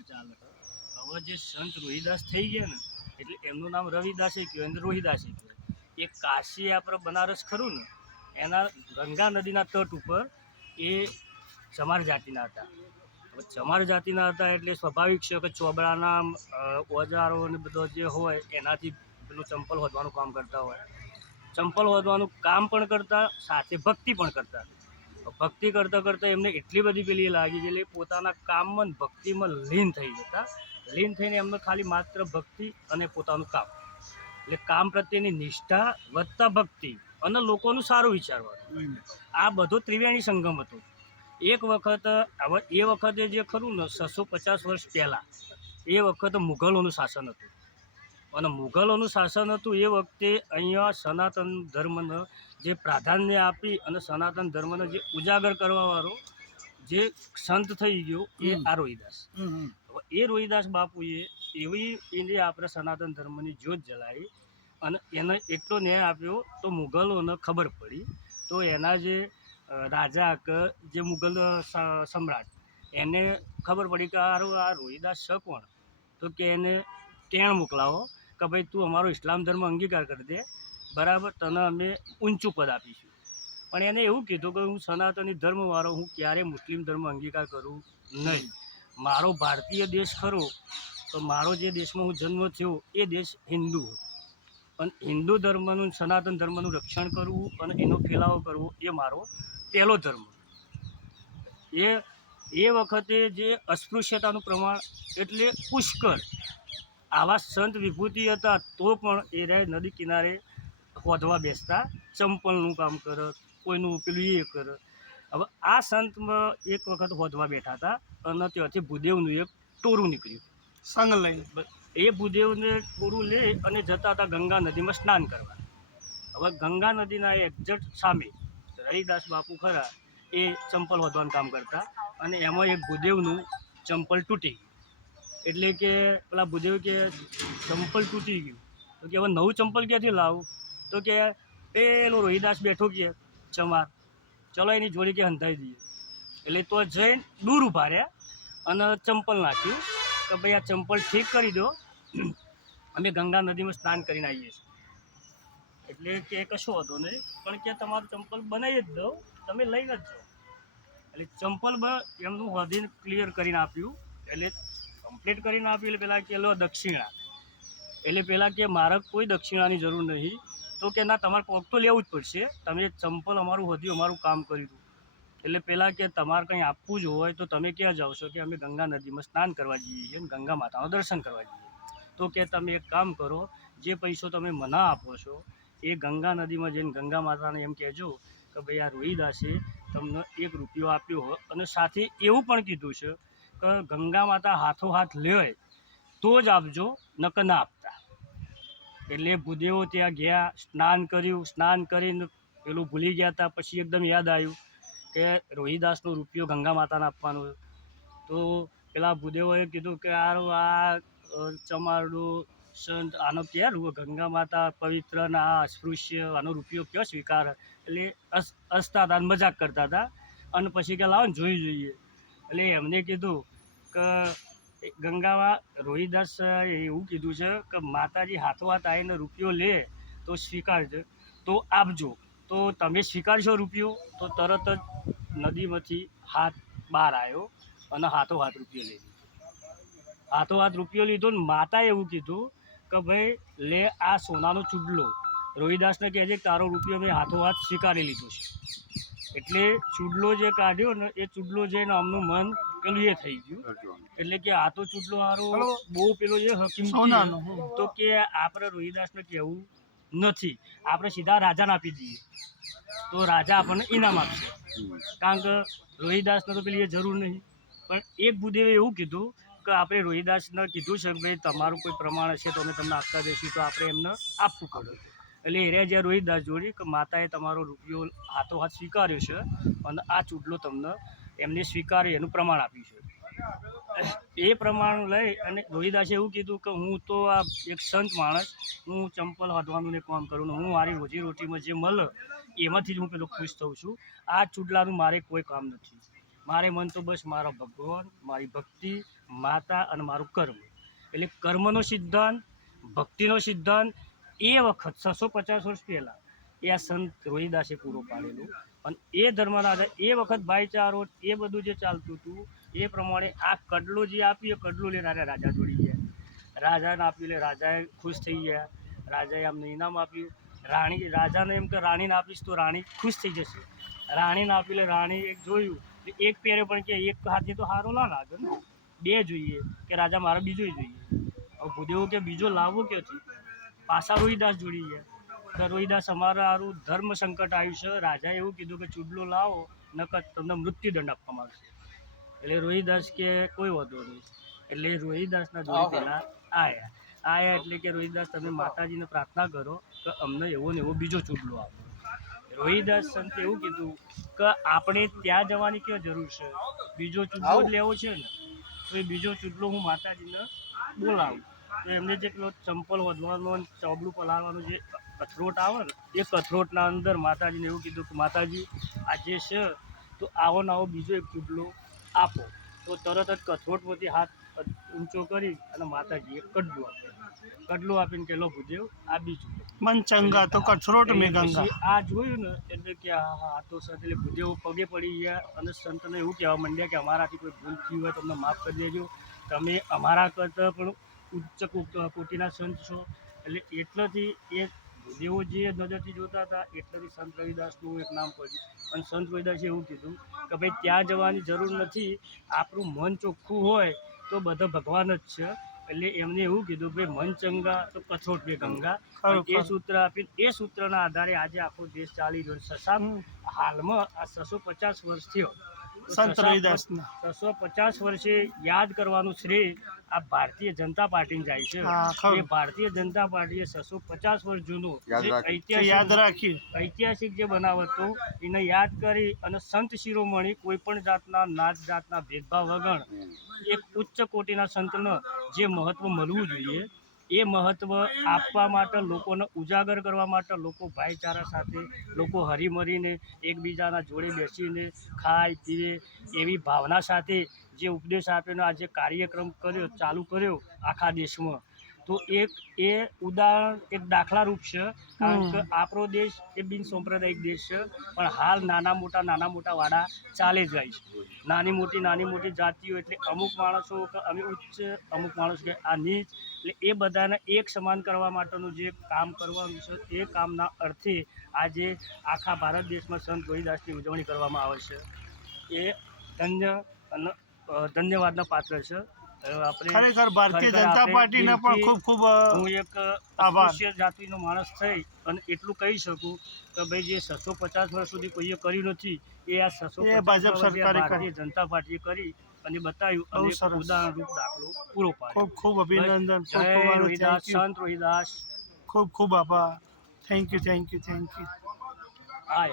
બરાબર ચાલે. હવે જે સંત રોહિદાસ થઈ ગયા ને એટલે એમનું નામ રવિદાસે કહેવાય અને રોહિદાસે કહેવાય. એ કાશી આપણે બનારસ ખરું ને એના ગંગા નદીના તટ ઉપર એ ચમાર જાતિના હતા. હવે ચમાર જાતિના હતા એટલે સ્વાભાવિક છે કે ચોબડાના ઓજારો અને બધો જે હોય એનાથી પેલું ચંપલ હોદવાનું કામ કરતા હોય. ચંપલ હોદવાનું કામ પણ કરતા સાથે ભક્તિ પણ કરતા. ભક્તિ કરતાં કરતાં એમને એટલી બધી પેલી લાગી ગયેલી પોતાના કામમાં ને ભક્તિમાં લીન થઈ જતા. લીન થઈને એમને ખાલી માત્ર ભક્તિ અને પોતાનું કામ એટલે કામ પ્રત્યેની નિષ્ઠા વધતા ભક્તિ અને લોકોનું સારું વિચારવાનું આ બધો ત્રિવેણી સંગમ હતો. એક વખત હવે એ વખતે જે ખરું ને 650 વર્ષ પહેલાં એ વખતે મુઘલોનું શાસન હતું અને મુઘલોનું શાસન હતું એ વખતે અહીંયા સનાતન ધર્મને જે પ્રાધાન્ય આપી અને સનાતન ધર્મને જે ઉજાગર કરવાવાળો જે સંત થઈ ગયો એ આ રોહિદાસ. એ રોહિદાસ બાપુએ એવી એને આપણે સનાતન ધર્મની જ્યોત જલાવી અને એને એટલો ન્યાય આપ્યો તો મુઘલોને ખબર પડી. તો એના જે રાજા કે જે મુઘલ સમ્રાટ એને ખબર પડી કે આ રોહિદાસ છે કોણ, તો કે એને ટેણ મોકલાવો કે ભાઈ તું અમારો ઇસ્લામ ધર્મ અંગીકાર કરી દે, બરાબર, તને અમે ઊંચું પદ આપીશું. પણ એને એવું કીધું કે હું સનાતની ધર્મવાળો હું ક્યારેય મુસ્લિમ ધર્મ અંગીકાર કરું નહીં. મારો ભારતીય દેશ ખરો તો મારો જે દેશમાં હું જન્મ થયો એ દેશ હિન્દુ, અને હિન્દુ ધર્મનું સનાતન ધર્મનું રક્ષણ કરવું અને એનો ફેલાવો કરવો એ મારો પહેલો ધર્મ. એ વખતે જે અસ્પૃશ્યતાનું પ્રમાણ એટલે પુષ્કળ આવા સંત વિભૂતિ હતા તો પણ એ નદી કિનારે હોદવા બેસતા, ચંપલનું કામ કરે, કોઈનું પેલું એ કરે. હવે આ સંતમાં એક વખત હોદવા બેઠા હતા અને ત્યાંથી ભૂદેવનું એક ટોરું નીકળ્યું સંગ લઈ. એ ભૂદેવને ટોરું લે અને જતા હતા ગંગા નદીમાં સ્નાન કરવા. હવે ગંગા નદીના એક્ઝેક્ટ સામે રવિદાસ બાપુ ખરા એ ચંપલ હોદવાનું કામ કરતા અને એમાં એક ભૂદેવનું ચંપલ તૂટી ગયું. એટલે કે પેલા ભૂદેવ કે ચંપલ તૂટી ગયું તો કે હવે નવું ચંપલ ક્યાંથી લાવું, તો કે પેલો રોહિદાસ બેઠો કે ચમાર, ચલો એની જોડી કે હંધાઈ દઈએ. એટલે તો જઈને દૂર ઊભા રહ્યા અને ચંપલ નાખ્યું કે ભાઈ આ ચંપલ ઠીક કરી દો, અમે ગંગા નદીમાં સ્નાન કરીને આવીએ છીએ. એટલે કે કશો હતો નહીં, પણ કે તમારું ચંપલ બનાવી જ દઉં, તમે લઈને જ જાઓ. એટલે ચંપલ એમનું વધીને ક્લિયર કરીને આપ્યું. એટલે કમ્પ્લીટ કરીને આપ્યું એટલે પહેલાં કે લો દક્ષિણા. એટલે પહેલાં કે મારે કોઈ દક્ષિણાની જરૂર નહીં, તો કે ના તમારે કોક તો લેવું જ પડશે, તમે ચંપલ અમારું વધ્યું અમારું કામ કર્યું. એટલે પહેલાં કે તમારે કંઈ આપવું જ હોય તો તમે ક્યાં જાઓ છો, કે અમે ગંગા નદીમાં સ્નાન કરવા જઈએ છીએ અને ગંગા માતાનું દર્શન કરવા જઈએ. તો કે તમે એક કામ કરો, જે પૈસો તમે મને આપો છો એ ગંગા નદીમાં જઈને ગંગા માતાને એમ કહેજો કે ભાઈ આ રોહિદાસે તમને 1 રૂપિયો આપ્યો હોય અને સાથે એવું પણ કીધું છે કે ગંગા માતા હાથો હાથ લે તો જ આપજો, નકર ના આપતા. એટલે ભૂદેવો ત્યાં ગયા, સ્નાન કર્યું, સ્નાન કરીને પેલું ભૂલી ગયા હતા. પછી એકદમ યાદ આવ્યું કે રોહિદાસનો રૂપિયો ગંગા માતાને આપવાનો. તો પેલા ભૂદેવોએ કીધું કે આ ચમારડું સંત આનો ક્યાં ગંગા માતા પવિત્ર ને આ અસ્પૃશ્ય આનો રૂપિયો કયો સ્વીકાર. એટલે હસતા હતા, મજાક કરતા હતા અને પછી કે લાવો ને જોઈ જોઈએ. એટલે એમને કીધું કે ગંગામાં રોહિદાસ એવું કીધું છે કે માતાજી હાથો હાથ આવીને રૂપિયો લે તો સ્વીકારજો, તો આપજો. તો તમે સ્વીકારશો રૂપિયો, તો તરત જ નદીમાંથી હાથ બહાર આવ્યો અને હાથો હાથ રૂપિયો લઈ લીધો. હાથો હાથ રૂપિયો લીધો ને માતાએ એવું કીધું કે ભાઈ લે આ સોનાનો ચૂડલો, રોહિદાસને કહેજે તારો રૂપિયો મેં હાથો હાથ સ્વીકારી લીધો છે. એટલે ચૂડલો જે કાઢ્યો ને એ ચૂડલો જઈને આમનું મન પેલું એ થઈ ગયું. એટલે કે આ તો ચૂડલો સારું બહુ પેલો જે કિંમતી, તો કે આપણે રોહિદાસને કહેવું નથી, આપણે સીધા રાજાને આપી દઈએ તો રાજા આપણને ઇનામ આપશે. કારણ કે રોહિદાસને તો પેલી એ જરૂર નહીં. પણ એક ભૂદેવે એવું કીધું કે આપણે રોહિદાસને કીધું છે કે ભાઈ તમારું કોઈ પ્રમાણ હશે તો અમે તમને આપતા દઈશું, તો આપણે એમને આપવું પડે. એટલે એ જ્યાં રોહિદાસ જોડી કે માતાએ તમારો રૂપિયો હાથો હાથ સ્વીકાર્યો છે અને આ ચૂડલો તમને એમને સ્વીકાર્યો એનું પ્રમાણ આપ્યું છે. એ પ્રમાણ લઈ અને રોહિદાસે એવું કીધું કે હું તો આ એક સંત માણસ, હું ચંપલ હાથવાનું ને કામ કરું ને હું મારી રોજીરોટીમાં જે મળે એમાંથી જ હું પેલો ખુશ થઉં છું. આ ચૂડલાનું મારે કોઈ કામ નથી. મારે મન તો બસ મારો ભગવાન, મારી ભક્તિ, માતા અને મારું કર્મ. એટલે કર્મનો સિદ્ધાંત, ભક્તિનો સિદ્ધાંત એ વખત 650 વર્ષ પહેલાં એ આ સંત રોહિદાસે પૂરો પાડેલો. અને એ ધર્મના આધારે એ વખત ભાઈચારો એ બધું જે ચાલતું હતું એ પ્રમાણે આ કડલો જે આપ્યું એ કડલું લઈને રાજા જોડી ગયા. રાજાને આપ્યું એટલે રાજાએ ખુશ થઈ ગયા. રાજાએ અમને ઇનામ આપ્યું. રાજાને એમ કે રાણીને આપીશ તો રાણી ખુશ થઈ જશે. રાણીને આપ્યું એટલે રાણી એક જોયું એક પહેરે પણ કે એક હાથે તો સારો ના લાગે ને, બે જોઈએ કે રાજા મારે બીજો જોઈએ. હવે ભૂદેવો કે બીજો લાવવો ક્યાંથી? પાછા રોહિદાસ જોડી ગયા. તો રોહિદાસ અમારા સારું ધર્મ સંકટ આવ્યું છે, રાજાએ એવું કીધું કે ચૂડલો લાવો નકર તમને મૃત્યુદંડ આપવામાં આવશે. એટલે રોહિદાસ કે કોઈ વાંધો નહીં. એટલે રોહિદાસના જોડે પેલા આયા એટલે કે રોહિદાસ તમે માતાજીને પ્રાર્થના કરો કે અમને એવો ને એવો બીજો ચૂડલો આપો. રોહિદાસ સંતે એવું કીધું કે આપણે ત્યાં જવાની ક્યાં જરૂર છે, બીજો ચૂડલો જ લેવો છે ને, તો એ બીજો ચૂડલો હું માતાજીને બોલાવું. તો એમને જે પેલો ચંપલ વધવાનો ચોબલું પલાળવાનું જે કથરોટ આવે ને એ કથરોટના અંદર માતાજીને એવું કીધું કે માતાજી આ જે છે તો આવો ને આવો બીજો એક ચૂડલો આપો. તો તરત જ કથરોટમાંથી હાથ ઊંચો કરી અને માતાજીએ કડલું આપ્યું. કડલું આપીને કે લો ભૂદેવ આ બીજું મન ચંગા તો કઠરોટ મેં ગંગા. આ જોયું ને એટલે કે હા તો સંત એટલે ભૂદેવ પગે પડી ગયા અને સંતને એવું કહેવા માંડ્યા કે અમારાથી કોઈ ભૂલ થઈ હોય તો અમને માફ કરી દેજો, તમે અમારા કરતાં પણ ઉચ્ચ કોટીના સંત છો. એટલે એટલાથી એ ભૂદેવો જે નજરથી જોતા હતા એટલાથી સંત રવિદાસનું એક નામ પડ્યું. અને સંત રવિદાસે એવું કીધું કે ભાઈ ત્યાં જવાની જરૂર નથી, આપણું મન ચોખ્ખું હોય તો બધા ભગવાન જ છે. એટલે એમને એવું કીધું ભાઈ મન ચંગા તો કથરોટ બે ગંગા. એ સૂત્ર આપીને એ સૂત્રના આધારે આજે આખો દેશ ચાલી રહ્યો છે. હાલમાં આ 650 વર્ષ થયો. સંત રવિદાસના 650 વર્ષે યાદ કરવાનું શ્રેય આ ભારતીય જનતા પાર્ટીને જાય છે. એ ભારતીય જનતા પાર્ટીએ 650 વર્ષ જૂનું ઐતિહાસિક જે બનાવટ હતું એને યાદ કરી અને સંત શિરોમણી કોઈ પણ જાતના નાત જાતના ભેદભાવ વગર એક ઉચ્ચ કોટીના સંતને જે મહત્વ મળવું જોઈએ એ મહત્વ આપવા માટે, લોકોને ઉજાગર કરવા માટે, લોકો ભાઈચારા સાથે, લોકો હરીમરીને એકબીજાના જોડે બેસીને ખાય પીવે એવી ભાવના સાથે જે ઉપદેશ આપેલો આ જે કાર્યક્રમ કર્યો ચાલુ કર્યો આખા દેશમાં, તો એ ઉદાહરણ એક દાખલારૂપ છે. કારણ કે આપણો દેશ એ બિન સાંપ્રદાયિક દેશ છે, પણ હાલ નાના મોટા વાડા ચાલે જાય છે. નાની મોટી જાતિઓ એટલે અમુક માણસો કે અમે ઉચ્ચ, અમુક માણસો કે આ નીચ, એટલે એ બધાને એક સમાન કરવા માટેનું જે કામ કરવાનું છે એ કામના અર્થે આજે આખા ભારત દેશમાં સંત રોહિદાસની ઉજવણી કરવામાં આવે છે. એ ધન્યવાદના પાત્ર છે. ખરેખર ભારતીય જનતા પાર્ટીને પણ ખૂબ ખૂબ હું એક અસ્પૃશ્ય જાતિનો માણસ થઈ અને એટલું કહી શકું કે ભાઈ જે 650 વર્ષ સુધી કોઈએ કર્યું નથી એ આ 650 ભારતીય જનતા પાર્ટીએ કરી અને બતાવ્યું અને ઉદાહરણ રૂપ દાખલો પૂરો પાડ્યો. ખૂબ ખૂબ અભિનંદન. જય રોહિદાસ, સંત રોહિદાસ. ખૂબ ખૂબ આભાર. Thank you. હા.